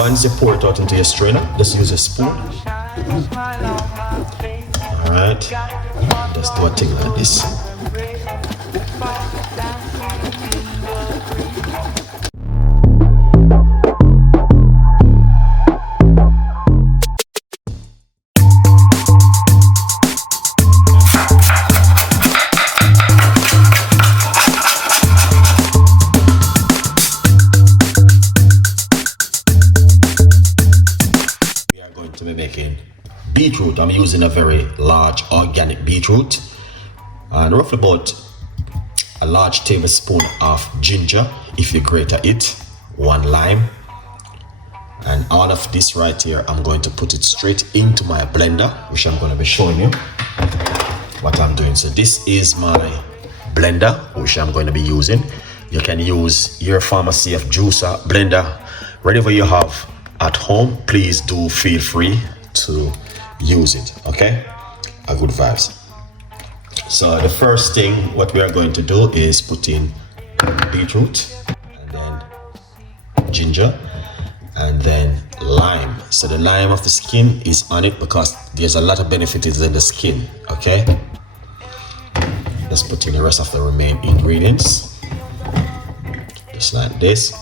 Once you pour it out into your strainer, just use a spoon. Alright, just do a thing like this. To be making beetroot. I'm using a very large organic beetroot and roughly about a large tablespoon of ginger if you grate it, 1 lime, and all of this right here I'm going to put it straight into my blender, which I'm going to be showing you what I'm doing. So this is my blender which I'm going to be using. You can use your pharmacy of juicer, blender, whatever you have at home. Please do feel free to use it. Okay, a good vibes. So the first thing what we are going to do is put in beetroot and then ginger and then lime. So the lime of the skin is on it because there's a lot of benefits in the skin. Okay, let's put in the rest of the remaining ingredients just like this.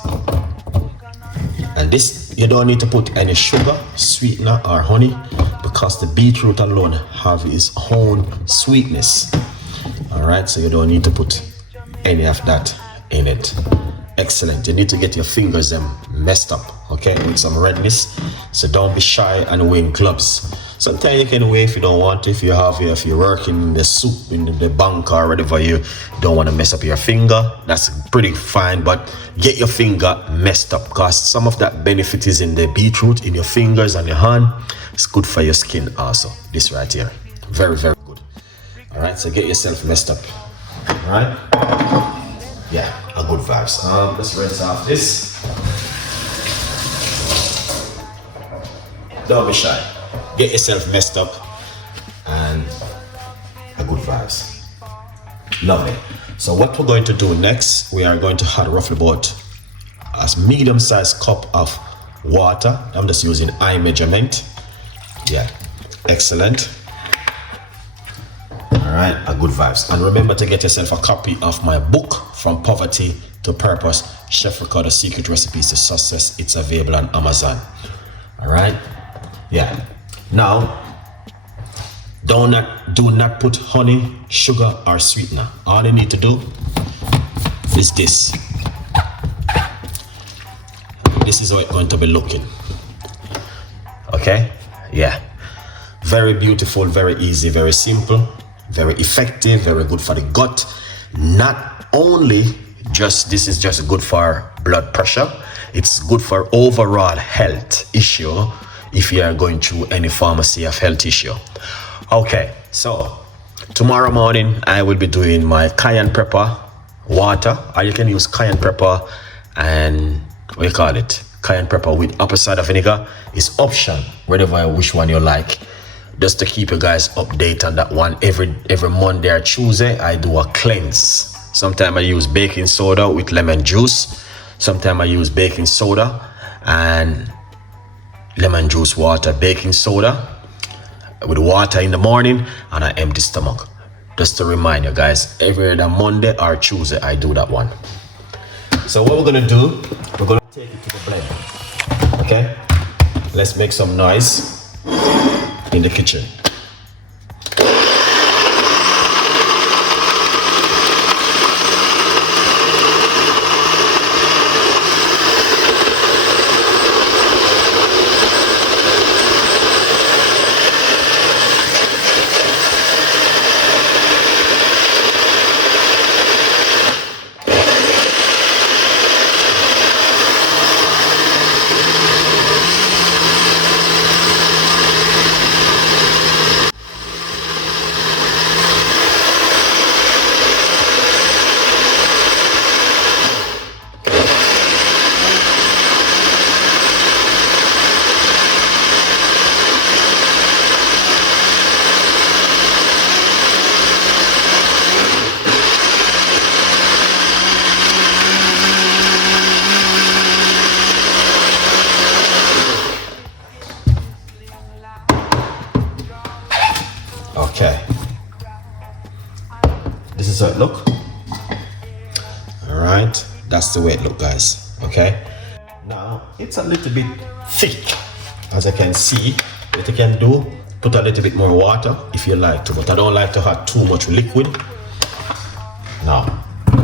And this, you don't need to put any sugar, sweetener or honey because the beetroot alone have its own sweetness. All right, so you don't need to put any of that in it. Excellent. You need to get your fingers messed up, okay, with some redness. So don't be shy and wear gloves. Sometimes you can wear if you don't want to. If you're working in the soup, in the bank or whatever, you don't want to mess up your finger, that's pretty fine, but get your finger messed up because some of that benefit is in the beetroot in your fingers and your hand. It's good for your skin also. This right here, very, very good. All right, so get yourself messed up. All right, yeah, a good vibes. Let's rinse off this. Don't be shy. Get yourself messed up and a good vibes. Lovely. So what we're going to do next, we are going to add roughly about a medium-sized cup of water. I'm just using eye measurement. Yeah, excellent. All right, a good vibes. And remember to get yourself a copy of my book, From Poverty to Purpose, Chef Ricardo Secret Recipes to Success. It's available on Amazon. All right, yeah. Now, do not put honey, sugar or sweetener. All you need to do is this. This is how it's going to be looking. Okay, yeah, very beautiful, very easy, very simple, very effective, very good for the gut. Not only just, this is just good for blood pressure, it's good for overall health issue if you are going through any pharmacy of health issue. Okay, so tomorrow morning I will be doing my cayenne pepper water, or you can use cayenne pepper and what you call it, cayenne pepper with apple cider vinegar. Is option, whatever which one you like. Just to keep you guys updated on that one, every Monday or Tuesday I do a cleanse. Sometimes I use baking soda with lemon juice. Sometimes I use baking soda and lemon juice, water, baking soda with water in the morning and an empty stomach. Just to remind you guys, every other Monday or Tuesday I do that one. So what we're gonna do, we're gonna take it to the blender. Okay, let's make some noise in the kitchen. is how it look. All right, that's the way it look, guys. Okay, now it's a little bit thick, as I can see. What you can do, put a little bit more water if you like to, but I don't like to have too much liquid. No,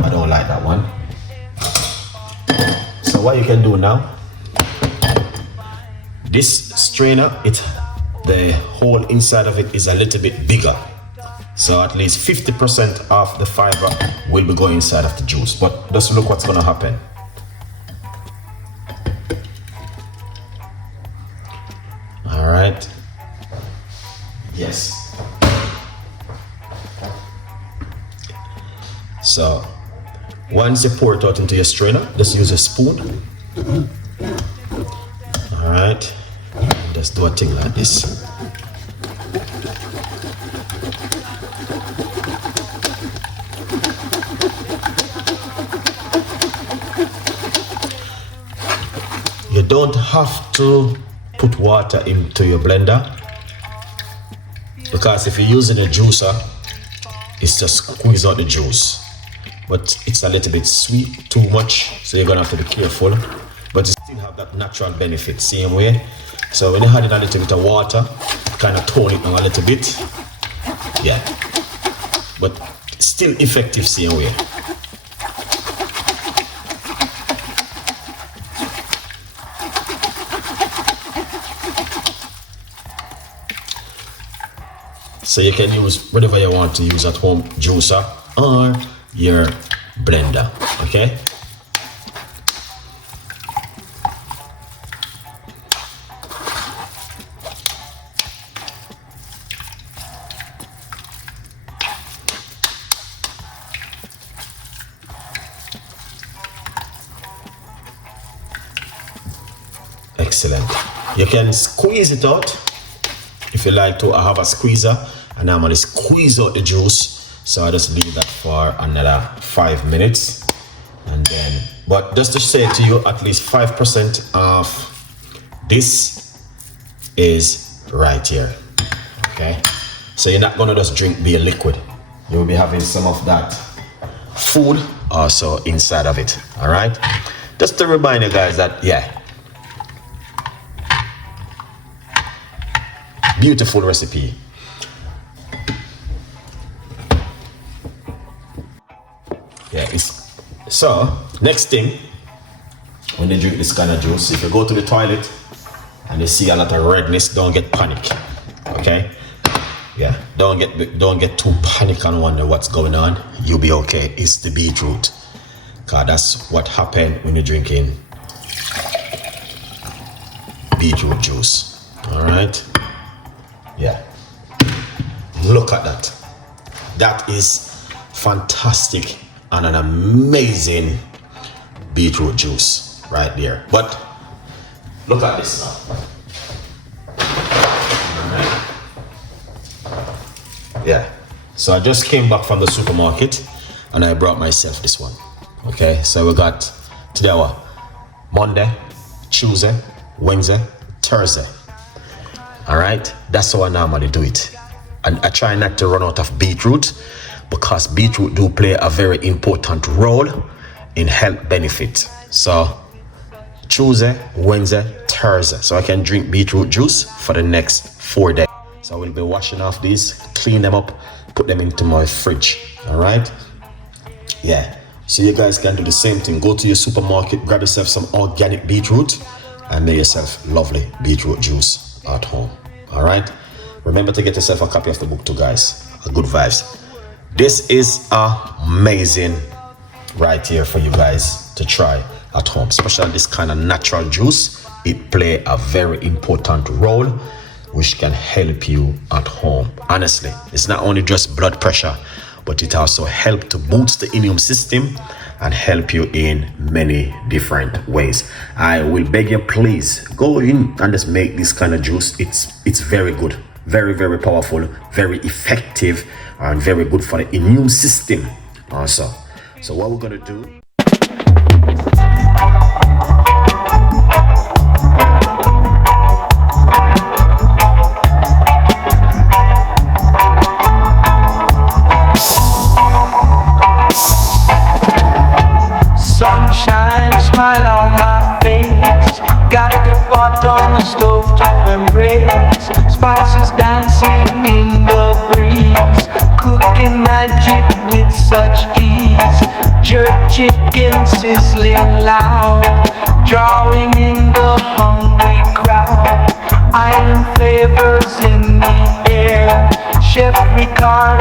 I don't like that one. So what you can do now, this strainer, the hole inside of it is a little bit bigger, so at least 50% of the fiber will be going inside of the juice. But just look what's going to happen. All right, yes. So once you pour it out into your strainer, just use a spoon. All right, just do a thing like this. You don't have to put water into your blender, because if you're using a juicer, it's just squeeze out the juice. But it's a little bit sweet, too much, so you're gonna have to be careful. But you still have that natural benefit, same way. So when you add in a little bit of water, kind of tone it down a little bit. Yeah, but still effective, same way. So you can use whatever you want to use at home, juicer or your blender, okay? Excellent. You can squeeze it out if you like to. I have a squeezer and I'm gonna squeeze out the juice, so I just leave that for another 5 minutes, and then, but just to say to you, at least 5% of this is right here. Okay, so you're not gonna just drink beer liquid, you will be having some of that food also inside of it. All right, just to remind you guys that, yeah, beautiful recipe. Yeah, it's so next thing, when you drink this kind of juice, if you go to the toilet and you see a lot of redness, don't get panic. Okay, yeah, don't get too panic and wonder what's going on. You'll be okay. It's the beetroot, cause that's what happened when you're drinking beetroot juice. All right, yeah, look at that. That is fantastic and an amazing beetroot juice right there. But look at this now. Right. Yeah, so I just came back from the supermarket and I brought myself this one. Okay, so we got today what? Monday, Tuesday, Wednesday, Thursday. All right, that's how I normally do it. And I try not to run out of beetroot, because beetroot do play a very important role in health benefit. So Tuesday, Wednesday, Thursday, so I can drink beetroot juice for the next 4 days. So I will be washing off these, clean them up, put them into my fridge. All right, yeah, so you guys can do the same thing. Go to your supermarket, grab yourself some organic beetroot and make yourself lovely beetroot juice at home. All right, remember to get yourself a copy of the book too, guys. Good vibes. This is amazing right here for you guys to try at home, especially this kind of natural juice. It play a very important role which can help you at home. Honestly, it's not only just blood pressure, but it also helps to boost the immune system and help you in many different ways. I will beg you, please go in and just make this kind of juice. It's very good, very, very powerful, very effective, and very good for the immune system also. So what we're gonna do, pot on the stove top embrace, spices dancing in the breeze, cooking magic with such ease, jerk chicken sizzling loud, drawing in the hungry crowd, island flavors in the air, Chef Ricardo